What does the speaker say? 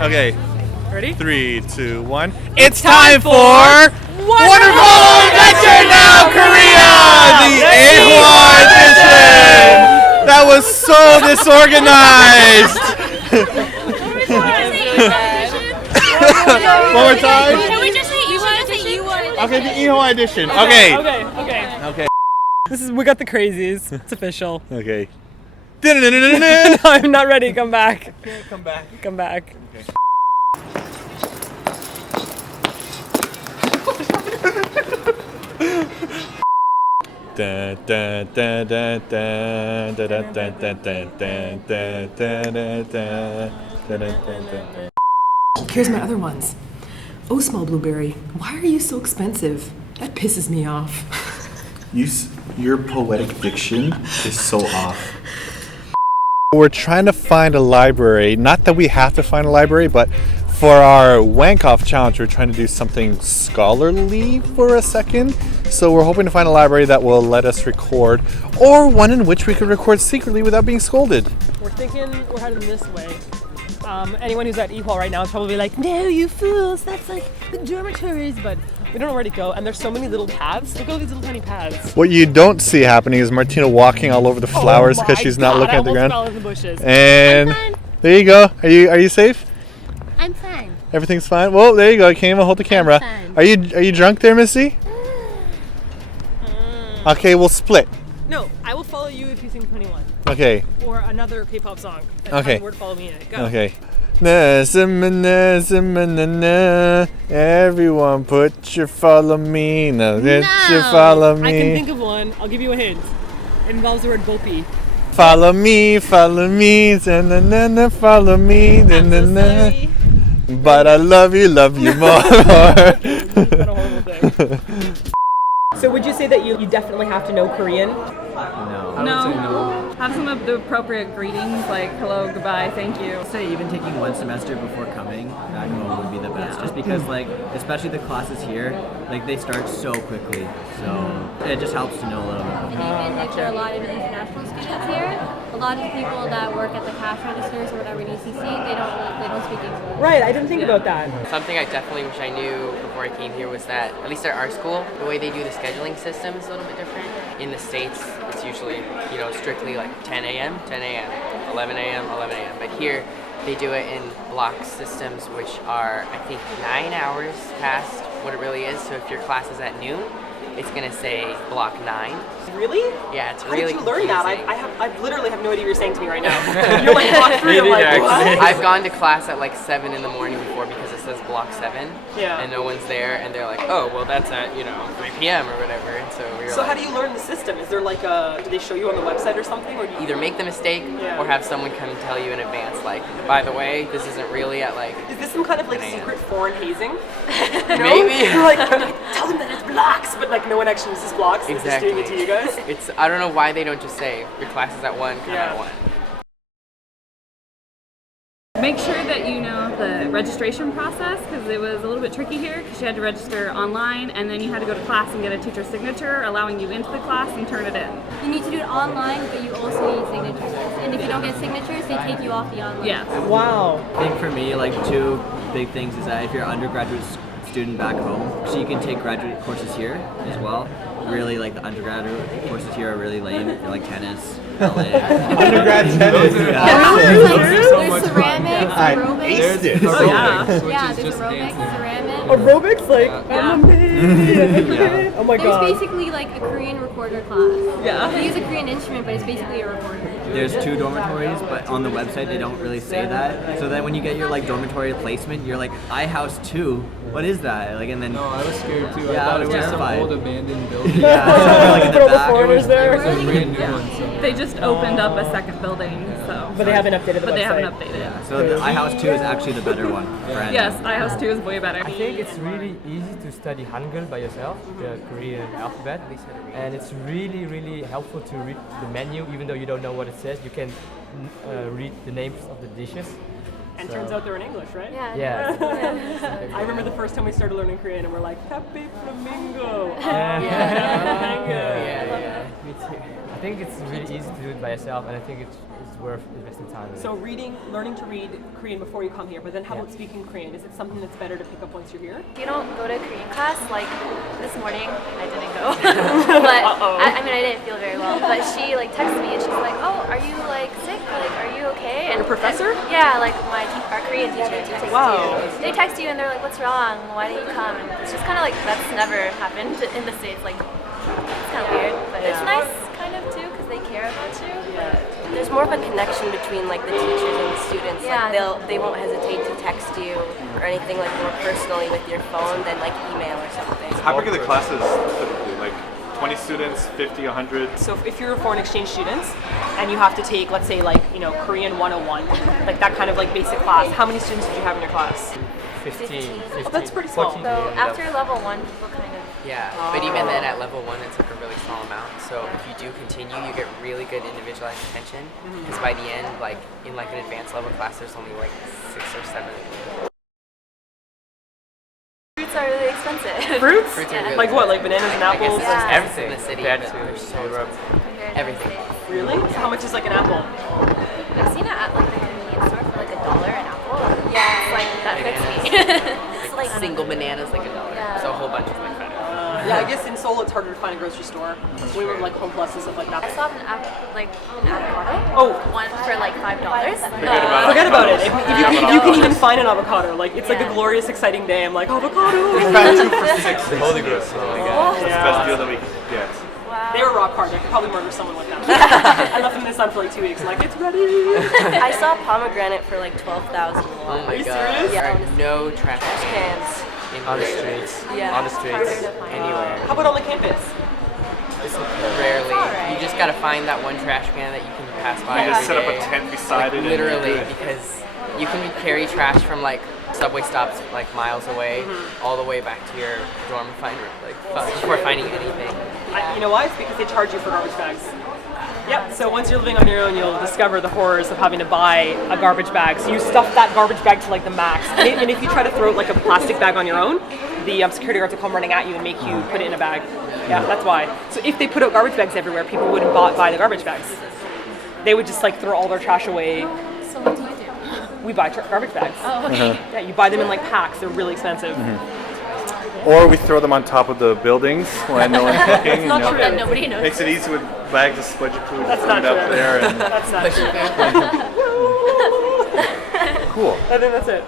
Okay. Ready? 3, 2, 1. It's time for Wonderful Adventure Now Korea! The Ehwa edition! That was so disorganized! One more time? Can we just say Ehwa? Okay, the Ehwa edition. Okay. Okay. We got the crazies. It's official. Okay. No, I'm not ready. Come back. Come back. Okay. Here's my other ones. Oh, small blueberry, why are you so expensive? That pisses me off. Your poetic diction is so off. We're trying to find a library. Not that we have to find a library, but for our Wank-Off challenge, we're trying to do something scholarly for a second. So we're hoping to find a library that will let us record, or one in which we could record secretly without being scolded. We're thinking we're heading this way. Anyone who's at Ehwa right now is probably like, no, you fools, that's like the dormitories, but we don't know where to go, and there's so many little paths. Look at all these little tiny paths. What you don't see happening is Martina walking all over the flowers because she's not looking at the ground. I almost fell in the bushes. And I'm fine. there you go. Are you safe? I'm fine. Everything's fine. Well, there you go. I can't even hold the camera. fine. Are you drunk there, Missy? Okay, we'll split. No, I will follow you if you sing 21. Okay. Or another K-pop song. That has Okay. the word follow me in it. Go. Okay. Everyone put your follow me. No, let you follow me. I can think of one. I'll give you a hint. It involves the word bopi. Follow me, follow me, na follow me, na. But I love you more. What a horrible thing. So would you say that you definitely have to know Korean? No. Have some of the appropriate greetings like hello, goodbye, thank you. I'd say even taking one semester before coming back home would be the best, just because like especially the classes here, like they start so quickly, so it just helps to know a little bit. And even if there are a lot of international students here, a lot of people that work at the cash registers or whatever in ECC, they don't speak English. Right, I didn't think about that. Something I definitely wish I knew before I came here was that, at least at our school, the way they do the scheduling system is a little bit different. In the States, it's usually, strictly like 10 a.m., 10 a.m., 11 a.m., 11 a.m. But here, they do it in block systems, which are, I think, 9 hours past what it really is. So if your class is at noon, it's gonna say block 9. Really? Yeah, it's How really did you learn that? confusing. I literally have no idea what you're saying to me right now. You're like block 3, I'm like, what? I've gone to class at like 7 in the morning before because it says block 7. Yeah. And no one's there, and they're like, oh, well, that's at 3 p.m. or whatever. And so we're So like, how do you learn the system? Is there like do they show you on the website or something? Or do you either make the mistake Yeah. or have someone come and tell you in advance, like, by the way, this isn't really at like. Is this some kind of like 10 a.m. secret foreign hazing? You know? Maybe. You're like, tell them that it's blocks, but like no one actually uses blocks. They're just Exactly. doing it to you guys. It's I don't know why they don't just say your class is at 1, come at 1. Make sure that you know the registration process because it was a little bit tricky here because you had to register online and then you had to go to class and get a teacher's signature allowing you into the class and turn it in. You need to do it online, but you also need signatures. And if you don't get signatures, they take you off the online. Yes. Wow. I think for me, like two big things is that if you're an undergraduate student back home, so you can take graduate courses here as well. Really, like the undergraduate courses here are really lame. They're like tennis, ballet. Undergrad tennis. There's ceramics, I aerobics. aced it. Oh yeah. Yeah, there's aerobics, ceramics. Aerobics? Like, oh my There's god. basically like a Korean recorder class. Yeah. You use a Korean instrument, but it's basically a recorder. There's 2 dormitories, but on the website they don't really say that. So then when you get your like dormitory placement, you're like, I house 2. What is that? Like, and then No, I was scared too. Yeah, I thought I it was was some terrified. old abandoned building. yeah, like in For the all the back. foreigners there. It was a brand new one. So. They just opened up a second building, so. But they haven't updated the But website. they haven't updated it. Yeah, so the iHouse 2 is actually the better one. Brand Yes, new. iHouse 2 is way better. I think it's really easy to study Hangul by yourself, the Korean alphabet, and it's really, really helpful to read the menu, even though you don't know what it says. You can read the names of the dishes. And turns out they're in English, right? Yeah. I remember the first time we started learning Korean and we're like, Happy Flamingo. Yeah. Me too. I think it's really easy to do it by yourself, and I think it's it's worth investing time in. So learning to read Korean before you come here, but then how about speaking Korean? Is it something that's better to pick up once you're here? If you don't go to Korean class, like this morning, I didn't go. But I mean, I didn't feel very well. But she like texted me and she's like, "Oh, are you like sick? Like, are you okay?" And Your professor? yeah, like our Korean teacher texts Wow. you. They text you and they're like, "What's wrong? Why didn't you come?" And it's just kind of like that's never happened in the States. Like it's kind of weird, but it's nice kind of too because they care about you. But there's more of a connection between like the teachers and the students. Yeah. Like they won't hesitate to text you or anything like more personally with your phone than like email or something. How big are the classes typically? Like 20 students, 50, 100? So if you're foreign exchange students and you have to take, let's say, like, you know, Korean 101, like that kind of like basic class, how many students did you have in your class? 15. Oh, that's pretty small. 14. so after level 1, people kind of But even then at level 1 it's like a really small amount. So if you do continue, you get really good individualized attention. Because by the end, like in like an advanced level class, there's only like 6 or 7. fruits are really expensive. Fruits? Fruits are really Like what? Like bananas and I guess apples? it's Yeah. everything in the city. Compared but to they're so Europe. expensive. Compared to Everything. the States. Really? So how much is like an apple? I've seen it at like the convenience store for like $1 an apple. Yeah, it's like that fits me. It's like single bananas like $1. Yeah. So a whole bunch of like $5. Yeah, I guess in Seoul it's harder to find a grocery store. We were like Home Plus and stuff like I that. saw an avocado. Oh, One for like $5. forget about it. If you can even find an avocado, like it's like a glorious, exciting day. I'm like, avocado! Found 2 for 6. The Holy Grail. Oh my god. That's the best deal that we could get. They were rock hard. I could probably murder someone with that. I left them in the sun for like 2 weeks. I'm like, it's ready. I saw pomegranate for like 12,000 Oh won. my you god. serious? There are no trash cans Cans. in On the Korea. streets. Yeah. On the streets. Anywhere. How about on the campus? Rarely. You just gotta find that one trash can that you can pass by. You just every set up a day. tent beside it. and Literally, you're good. because you can carry trash from like subway stops like miles away, all the way back to your dorm before finding anything. You know why? It's because they charge you for garbage bags. Yep, so once you're living on your own, you'll discover the horrors of having to buy a garbage bag. So you stuff that garbage bag to like the max. And if you try to throw like a plastic bag on your own, the security guards will come running at you and make you put it in a bag. Yeah, that's why. So if they put out garbage bags everywhere, people wouldn't buy the garbage bags. They would just like throw all their trash away. So what do you do? We buy garbage bags. Oh, okay. Yeah, you buy them in like packs. They're really expensive. Or we throw them on top of the buildings when no one's looking. not true. That nobody knows. Makes it easy with bags of smudgy food That's not up true. there. And That's not true. cool. I think that's it.